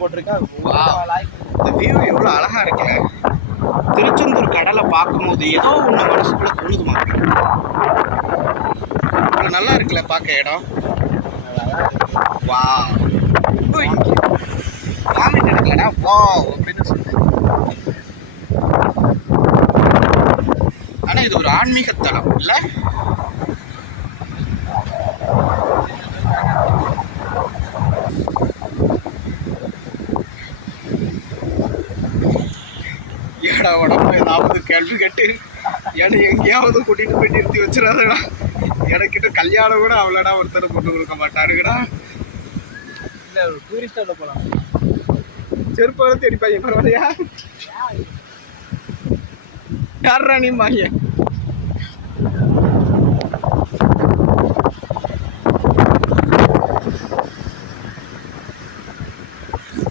போட்டிருக்கேன். இந்த வியூ எவ்வளோ அழகா இருக்குல்ல. திருச்செந்தூர் கடலை பார்க்கும்போது ஏதோ ஒன்று மனசுக்குள்ள தோணுதுமா. இவ்வளோ நல்லா இருக்குல்ல பார்க்க இடம். வா காமெண்ட் எடுக்கலடா வா அப்படின்னு சொல்லிட்டு. ஆனால் இது ஒரு ஆன்மீக தலம் இல்லை? ஏடா உடம்பு ஏதாவது கேள்வி கேட்டு என்னை எங்கேயாவது கூட்டிகிட்டு போய் நிறுத்தி வச்சிடாதடா. எனக்கிட்ட கல்யாணம் கூட அவ்வளோடா ஒருத்தர் போட்டு கொடுக்க மாட்டாருங்கடா. இல்லை ஒரு டூரிஸ்டாக போகலாம். செருப்பாக தேடிப்பாங்க பரவாயில்லையா? யாரா நீ மாங்க